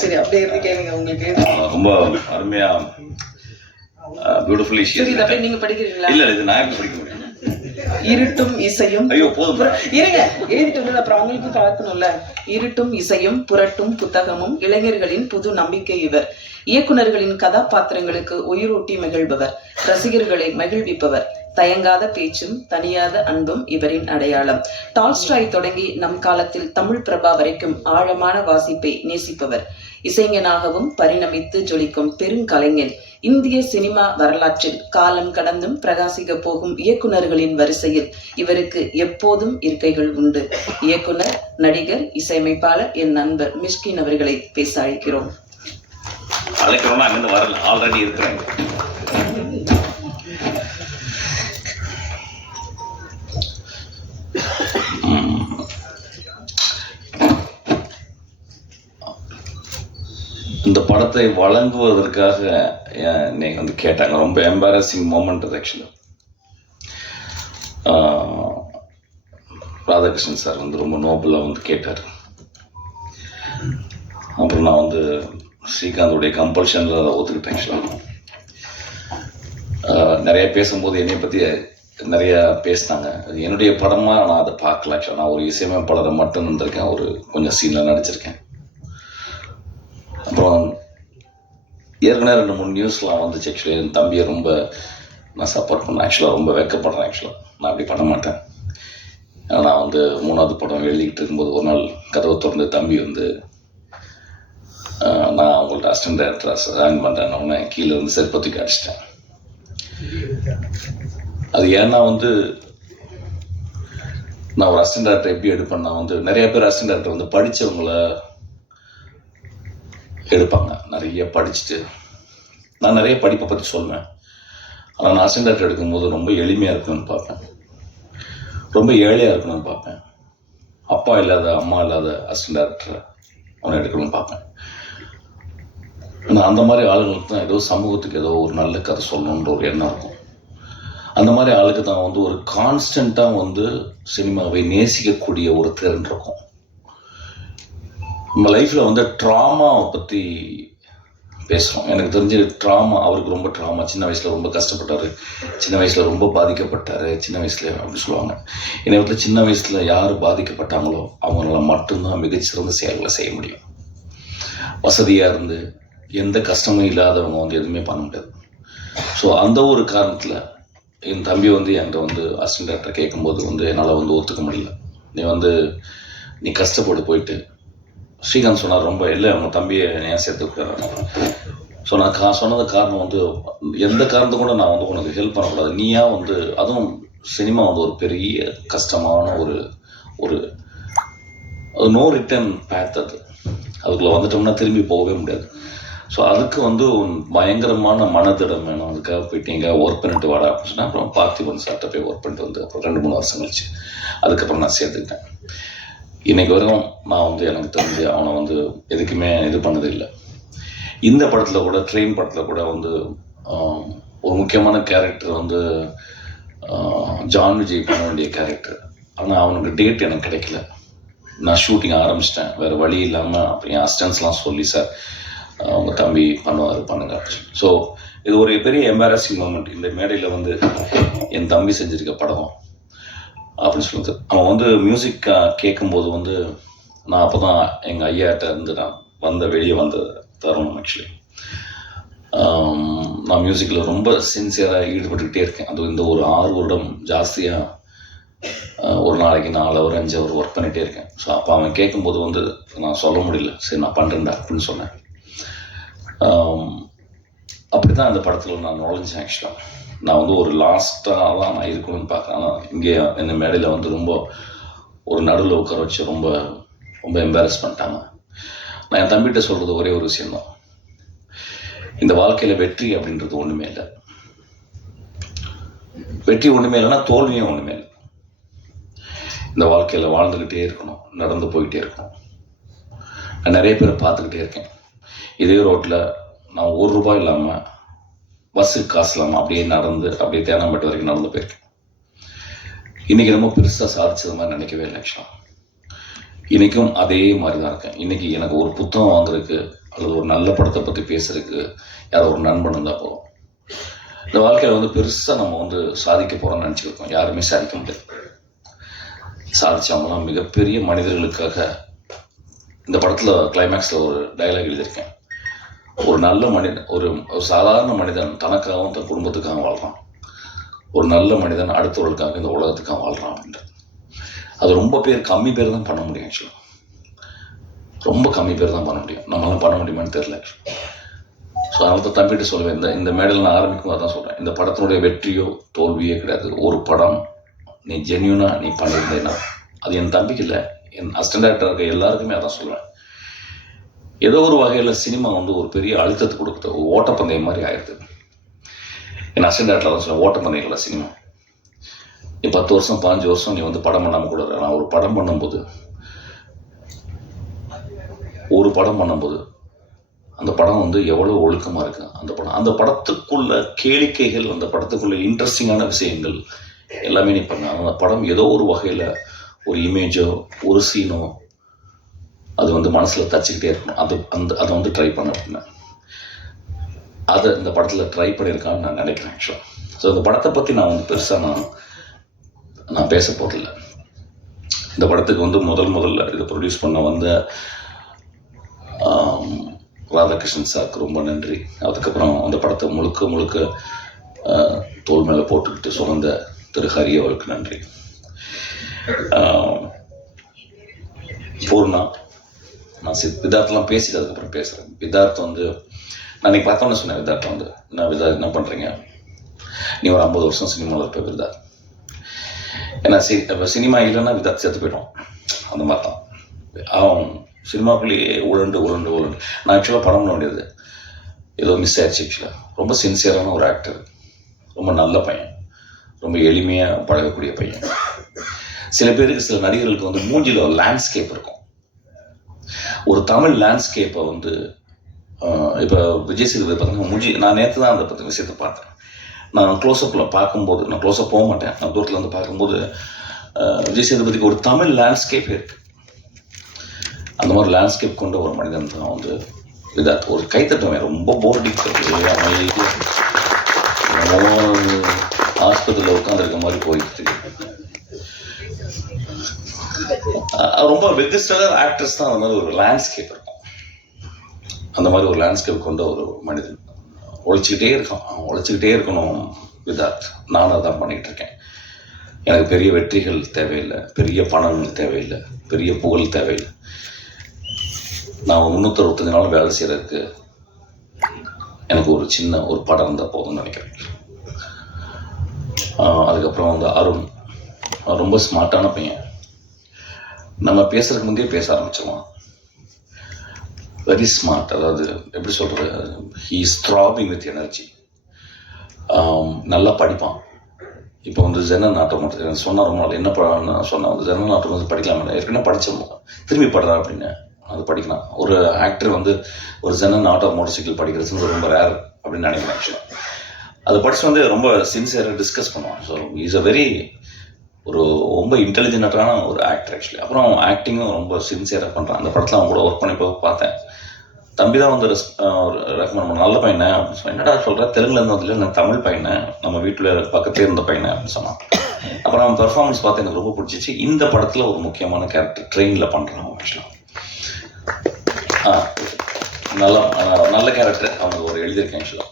சரி அப்படியே இருந்து கேளுங்க உங்களுக்கு ரொம்ப அருமையா பியூட்டிஃபுல்லி நீங்க படிக்கிறீங்களா? இல்ல இது நான் எப்படி படிக்க முடியும்? இருட்டும் இசையும் ஐயோ போதும் இருங்க எழுதிட்டு வந்தது அப்புறம் அவங்களுக்கு பார்க்கணும்ல. இருட்டும் இசையும் புரட்டும் புத்தகமும் இளைஞர்களின் புது நம்பிக்கை இவர். இயக்குனர்களின் கதாபாத்திரங்களுக்கு உயிரூட்டி மகிழ்பவர். ரசிகர்களை மகிழ்விப்பவர். தயங்காத பேச்சும் தனியாத அன்பும் இவரின் அடையாளம். டால்ஸ்டாய் தொடங்கி நம் காலத்தில் தமிழ் பிரபா வரைக்கும் ஆழமான வாசிப்பை நேசிப்பவர். இசைஞனாகவும் பரிணமித்து ஜொலிக்கும் பெருங்கலைஞன். இந்திய சினிமா வரலாற்றில் காலம் கடந்தும் பிரகாசிக்க போகும் இயக்குனர்களின் வரிசையில் இவருக்கு எப்போதும் இருக்கைகள் உண்டு. இயக்குனர் நடிகர் இசையமைப்பாளர் என் நண்பர் மிஷ்கின் அவர்களை பேச அழைக்கிறோம். அழைக்கிறோம்னா அங்கிருந்து வரல. ஆல்ரெடி இருக்கிறேன் இந்த படத்தை வழங்குவதற்காக அஹ், வந்து கேட்டாங்க. ரொம்ப எம்பாரசிங் மூமெண்ட் அது ஆக்சுவலி ராதாகிருஷ்ணன் சார் வந்து ரொம்ப நோபலாக வந்து கேட்டார். அப்புறம் நான் வந்து ஸ்ரீகாந்தோடைய கம்பல்ஷனில் அதை ஒத்துக்கிட்டேன் ஆக்சுவலாக நிறைய பேசும்போது என்னை பற்றி நிறையா பேசினாங்க. அது என்னுடைய படமாக நான் அதை பார்க்கல ஆக்சுவலாக நான் ஒரு இசையமைப்பாளரை மட்டும் இருந்திருக்கேன் ஒரு கொஞ்சம் சீனில் நடிச்சிருக்கேன். அப்புறம் ஏற்கனவே ரெண்டு மூணு நியூஸ்லாம் வந்துச்சு ஆக்சுவலி என் தம்பியை ரொம்ப நான் சப்போர்ட் பண்ணேன். ஆக்சுவலாக ரொம்ப வெக்கப்படுறேன் ஆக்சுவலாக நான் அப்படி பண்ண மாட்டேன். ஏன்னா நான் வந்து மூணாவது படம் எழுதிக்கிட்டு இருக்கும்போது ஒரு நாள் கதவை திறந்து தம்பி வந்து நான் அவங்கள்ட்ட அசிஸ்டன்ட் டேரக்டராக ஜாயின் பண்ணுறேன்னு கீழே இருந்து செருப்பத்துக்கு அடிச்சிட்டேன். அது ஏன்னா வந்து நான் ஒரு அசிஸ்டன்ட் டேரக்டர் எப்படி நான் வந்து நிறைய பேர் அசிஸ்டன்ட் டேரக்டர் வந்து படித்தவங்கள எடுப்பாங்க. நிறைய படிச்சுட்டு. நான் நிறைய படிப்பை பற்றி சொல்லுவேன் ஆனால் நான் அசிஸ்டன்ட் எடுக்கும்போது ரொம்ப எளிமையாக இருக்கணும்னு பார்ப்பேன். ரொம்ப ஏழையாக இருக்கணும்னு பார்ப்பேன். அப்பா இல்லாத அம்மா இல்லாத அசிஸ்டன்ட் டேரக்டரை அவனை எடுக்கணும்னு பார்ப்பேன். ஆனால் அந்த மாதிரி ஆளுங்களுக்கு தான் ஏதோ சமூகத்துக்கு ஏதோ ஒரு நல்ல கதை சொல்லணுன்ற ஒரு எண்ணம் இருக்கும். அந்த மாதிரி ஆளுக்கு தான் வந்து ஒரு கான்ஸ்டண்ட்டாக வந்து சினிமாவை நேசிக்கக்கூடிய ஒரு திறன் இருக்கும். நம்ம லைஃப்பில் வந்து ட்ராமாவை பற்றி பேசுகிறோம் எனக்கு தெரிஞ்சு ட்ராமா அவருக்கு ரொம்ப ட்ராமா சின்ன வயசில் ரொம்ப கஷ்டப்பட்டார். சின்ன வயசில் ரொம்ப பாதிக்கப்பட்டார். சின்ன வயசில் அப்படின்னு சொல்லுவாங்க. என்னை வீட்டில் சின்ன வயசில் யார் பாதிக்கப்பட்டாங்களோ அவங்களால மட்டும்தான் மிகச்சிறந்த செயல்களை செய்ய முடியும். வசதியாக இருந்து எந்த கஷ்டமும் இல்லாதவங்க வந்து எதுவுமே பண்ண முடியாது. ஸோ அந்த ஒரு காரணத்தில் என் தம்பி வந்து என்கிட்ட வந்து அசிஸ்டன்ட் டேரக்டர் கேட்கும்போது வந்து என்னால் வந்து ஒத்துக்க முடியல. நீ வந்து நீ கஷ்டப்பட்டு போயிட்டு ஸ்ரீகாந்த் சொன்னார் ரொம்ப இல்லை அவங்க தம்பியை ஏன் சேர்த்துக்கிறாங்க ஸோ நான் கா சொன்னது காரணம் வந்து எந்த காரணத்தை கூட நான் வந்து உனக்கு ஹெல்ப் பண்ணக்கூடாது. நீயா வந்து அதுவும் சினிமா வந்து ஒரு பெரிய கஷ்டமான ஒரு ஒரு நோ ரிட்டர்ன் பேத் அது. அதுக்குள்ளே வந்துட்டோம்னா திரும்பி போகவே முடியாது. ஸோ அதுக்கு வந்து பயங்கரமான மனதிடம் வேணும். அதுக்காக போயிட்டு எங்கே ஒர்க் பண்ணிட்டு வாடா அப்படின்னு சொன்னால் அப்புறம் பார்த்திபன் சார்ட்ட போய் ஒர்க் பண்ணிட்டு வந்து அப்புறம் ரெண்டு மூணு வருஷம் கழிச்சு அதுக்கப்புறம் நான் சேர்த்துக்கிட்டேன். இன்னைக்கு வரைக்கும் நான் வந்து எனக்கு தெரிஞ்சு அவனை வந்து எதுக்குமே இது பண்ணது இல்லை இந்த படத்தில் கூட ட்ரெயின் படத்தில் கூட வந்து ஒரு முக்கியமான கேரக்டர் வந்து ஜான் விஜய் பண்ண வேண்டிய கேரக்டர் ஆனால் அவனுக்கு டேட் எனக்கு கிடைக்கல. நான் ஷூட்டிங் ஆரம்பிச்சிட்டேன். வேறு வழி இல்லாமல் அப்புறம் என் அசிஸ்டன்ஸ்லாம் சொல்லி சார் அவங்க தம்பி பண்ணுவார் பண்ணுங்க ஸோ இது ஒரு பெரிய எம்பாரசிங் மூமெண்ட் இந்த மேடையில் வந்து என் தம்பி செஞ்சிருக்க படம் அப்படின்னு சொல்லுது அவன் வந்து மியூசிக் கேட்கும்போது வந்து நான் அப்போ தான் எங்கள் ஐயாட்ட இருந்து நான் வந்த வெளியே வந்த தருணம் ஆக்சுவலி நான் மியூசிக்கில் ரொம்ப சின்சியராக ஈடுபட்டுக்கிட்டே இருக்கேன். அது இந்த ஒரு ஆறு வருடம் ஜாஸ்தியாக ஒரு நாளைக்கு நாலு அவர் அஞ்சு அவர் ஒர்க் பண்ணிகிட்டே இருக்கேன். ஸோ அப்போ அவன் கேட்கும்போது வந்து நான் சொல்ல முடியல. சரி நான் பண்ணுறேன்டா அப்படின்னு சொன்னேன். அப்படி தான் அந்த படத்தில் நான் நுழைஞ்சேன் ஆக்சுவலாக நான் வந்து ஒரு லாஸ்ட்டாக தான் நான் இருக்கணும்னு பார்க்குறேன் ஆனால் இங்கே இந்த மேடையில் வந்து ரொம்ப ஒரு நடுவில் உட்கார வச்சு ரொம்ப ரொம்ப எம்பாரஸ் பண்ணிட்டாங்க. நான் என் தம்பிகிட்ட சொல்கிறது ஒரே ஒரு விஷயந்தான் இந்த வாழ்க்கையில் வெற்றி அப்படின்றது ஒன்றுமே இல்லை. வெற்றி ஒன்றுமே இல்லைன்னா தோல்வியும் ஒன்றுமே இல்லை. இந்த வாழ்க்கையில் வாழ்ந்துக்கிட்டே இருக்கணும் நடந்து போயிட்டே இருக்கணும். நான் நிறைய பேரை பார்த்துக்கிட்டே இருக்கேன். இதே ரோட்டில் நான் ஒரு ரூபாய் இல்லாமல் பஸ்ஸு காசு அப்படியே நடந்து அப்படியே தேனாம்பட்டு வரைக்கும் நடந்து போயிருக்கேன் இன்றைக்கி ரொம்ப பெருசாக சாதிச்சது மாதிரி நினைக்கவே இல்லை ஆக்சுவலாக இன்றைக்கும் அதே மாதிரி தான் இருக்கேன் இன்றைக்கி எனக்கு ஒரு புத்தகம் வாங்குறதுக்கு அல்லது ஒரு நல்ல படத்தை பற்றி பேசுறதுக்கு யாரோ ஒரு நண்பன் இருந்தால் போதும். இந்த வாழ்க்கையில் வந்து பெருசாக நம்ம வந்து சாதிக்க போகிறோம்னு நினச்சிருக்கோம். யாருமே சாதிக்க முடியாது சாதிச்சவங்களாம் மிகப்பெரிய மனிதர்களுக்காக இந்த படத்தில் கிளைமேக்ஸில் ஒரு டயலாக் எழுதியிருக்கேன். ஒரு நல்ல மனிதன் ஒரு ஒரு சாதாரண மனிதன் தனக்காகவும் தன் குடும்பத்துக்காகவும் வாழ்கிறான் ஒரு நல்ல மனிதன் அடுத்தவர்களுக்காக இந்த உலகத்துக்காக வாழ்கிறான் அப்படின்றது. அது ரொம்ப பேர் கம்மி பேர் தான் பண்ண முடியும் ஆக்சுவலாக ரொம்ப கம்மி பேர் தான் பண்ண முடியும். நம்மளாம் பண்ண முடியுமான்னு தெரியல ஸோ அதனால தான் தம்பிகிட்ட சொல்லுவேன் இந்த இந்த மேடல் நான் ஆரம்பிக்கும் அதான் சொல்கிறேன் இந்த படத்தினுடைய வெற்றியோ தோல்வியோ கிடையாது. ஒரு படம் நீ ஜென்யூனாக நீ பண்ணியிருந்தேன்னா அது என் தம்பிக்கு இல்லை என் அசிஸ்டன்ட் டேரக்டர் இருக்க எல்லாருக்குமே அதான் சொல்லுவேன். ஏதோ ஒரு வகையில் சினிமா வந்து ஒரு பெரிய அழுத்தத்தை கொடுக்குது. ஒரு ஓட்டப்பந்தயம் மாதிரி ஆயிடுது. என் அசண்டாட்டில் டேரக்டர் தான் ஓட்டப்பந்தயங்கள சினிமா? நீ பத்து வருஷம் பாஞ்சு வருஷம் நீ வந்து படம் பண்ணாமல் கூட ஆனால் நான் ஒரு படம் பண்ணும்போது ஒரு படம் பண்ணும்போது அந்த படம் வந்து எவ்வளோ ஒழுக்கமாக இருக்கு? அந்த படம் அந்த படத்துக்குள்ள கேளிக்கைகள் அந்த படத்துக்குள்ள இன்ட்ரெஸ்டிங்கான விஷயங்கள் எல்லாமே நீ பண்ண. அந்த படம் ஏதோ ஒரு வகையில் ஒரு இமேஜோ ஒரு சீனோ அது வந்து மனசில் தச்சுக்கிட்டே இருக்கணும். அது அந்த அதை வந்து ட்ரை பண்ண அப்படின்னா அதை இந்த படத்தில் ட்ரை பண்ணியிருக்கான்னு நான் நினைக்கிறேன் ஆக்சுவலாக ஸோ இந்த படத்தை பற்றி நான் வந்து பெருசாக நான் நான் பேச போதில்ல இந்த படத்துக்கு வந்து முதல் முதல்ல இதை ப்ரொடியூஸ் பண்ண வந்த ராதாகிருஷ்ணன் சாருக்கு ரொம்ப நன்றி. அதுக்கப்புறம் அந்த படத்தை முழுக்க முழுக்க தோல் மேலே போட்டுக்கிட்டு சுமந்த திரு ஹரி அவருக்கு நன்றி. பூர்ணா நான் சித் விதார்த்தெலாம் பேசிட்டு அதுக்கப்புறம் பேசுகிறேன் விதார்த் வந்து நான் இன்னைக்கு பார்த்தோன்னே சொன்னேன் விதார்த்த வந்து நான் விதார்த் என்ன பண்ணுறீங்க நீ ஒரு ஐம்பது வருஷம் சினிமாவில் இருப்ப விதார்த் ஏன்னா சி இப்போ சினிமா இல்லைன்னா விதார்த் சேர்த்து போயிடும். அந்த மாதிரி தான் அவன் சினிமாக்குள்ளேயே உழண்டு உழண்டு உழண்டு நான் ஆக்சுவலாக படம் பண்ண வேண்டியது ஏதோ மிஸ் ஆயிடுச்சு ஆக்சுவலாக ரொம்ப சின்சியரான ஒரு ஆக்டர் ரொம்ப நல்ல பையன். ரொம்ப எளிமையாக பழகக்கூடிய பையன். சில பேருக்கு சில நடிகர்களுக்கு வந்து மூஞ்சில ஒரு லேண்ட்ஸ்கேப் இருக்கும். ஒரு தமிழ் லேண்ட்ஸ்கேப்பை வந்து இப்போ விஜய் சேதுபதி பார்த்தீங்கன்னா முஜி நான் நேற்று தான் அந்த பற்றி விஷயத்தை பார்த்தேன். நான் க்ளோஸ்அப்பில் பார்க்கும்போது நான் க்ளோஸ்அப் போக மாட்டேன். நான் தூரத்தில் வந்து பார்க்கும்போது விஜய் சேதுபதிக்கு ஒரு தமிழ் லேண்ட்ஸ்கேப் இருக்குது அந்த மாதிரி லேண்ட்ஸ்கேப் கொண்ட ஒரு மனிதன் தான் வந்து விதார்த் ஒரு கைத்தட்டுவேன் ரொம்ப போர் அடிக்கிறது ஆஸ்பத்திரியில் உட்காந்துருக்க மாதிரி போயிட்டு இருக்கு. ரொம்ப வெகுஸ்டான ஆக்டர்ஸ் தான் அந்த மாதிரி ஒரு லேண்ட்ஸ்கேப் இருக்கும். அந்த மாதிரி ஒரு லேண்ட்ஸ்கேப் கொண்ட ஒரு மனிதன். உழைச்சிக்கிட்டே இருக்கான். அவன் உழைச்சிக்கிட்டே இருக்கணும் விதார்த் நானும் அதான் பண்ணிகிட்டு இருக்கேன். எனக்கு பெரிய வெற்றிகள் தேவையில்லை பெரிய பணங்கள் தேவையில்லை பெரிய புகழ் தேவையில்லை. நான் முந்நூற்றி அறுபத்தஞ்சு நாள் வேலை செய்கிறதுக்கு எனக்கு ஒரு சின்ன ஒரு படம் இருந்தால் போதும்னு நினைக்கிறேன். அதுக்கப்புறம் வந்து அருண். ரொம்ப ஸ்மார்ட்டான பையன். நம்ம பேசுறதுக்கு முந்தைய பேச ஆரம்பிச்சிருவான் வெரி ஸ்மார்ட் அதாவது எப்படி சொல்கிறது he is throbbing with energy நல்லா படிப்பான். இப்போ வந்து ஜெனன் நாட்டம் மட்டும் சொன்னா ரொம்ப நாள். என்ன படம்னு சொன்னால் வந்து ஜெனன் நாட்டம் வந்து படிக்கலாம் ஏற்கனவே படித்தோம் திரும்பி படுறா அப்படின்னு. அது படிக்கலாம். ஒரு ஆக்டர் வந்து ஒரு ஜெனன் ஆட்டோ மோட்டர் சைக்கிள் படிக்கிறது ரொம்ப ரேர் அப்படின்னு நினைக்கிறேன் ஆக்சுவலாக அதை படிச்சு வந்து ரொம்ப சின்சியராக டிஸ்கஸ் பண்ணுவான். ஸோ இஸ் அ வெரி ஒரு ரொம்ப இன்டெலிஜென்ட்டான ஒரு ஆக்டர் ஆக்சுவலி அப்புறம் அவன் ஆக்டிங்கும் ரொம்ப சின்சியராக பண்ணுறான் அந்த படத்தில் அவன் கூட ஒர்க் பண்ணி போக பார்த்தேன். தம்பி தான் வந்து ரெக்கமெண்ட் பண்ண நல்ல பையனை. அப்படின்னு சொன்னேன் என்னடா தெலுங்குல இருந்து வந்து நான் தமிழ் பையனை. நம்ம வீட்டில் பக்கத்தே இருந்த பையனை அப்படின்னு சொன்னான். அப்புறம் அவன் பெர்ஃபார்மன்ஸ் பார்த்து எனக்கு ரொம்ப பிடிச்சிச்சு. இந்த படத்தில் ஒரு முக்கியமான கேரக்டர் ட்ரெயினில் பண்ணுறான் ஆக்சுவலாக ஆ நல்ல நல்ல கேரக்டர் அவங்க ஒரு எழுதியிருக்கேன் ஆக்சுவலாக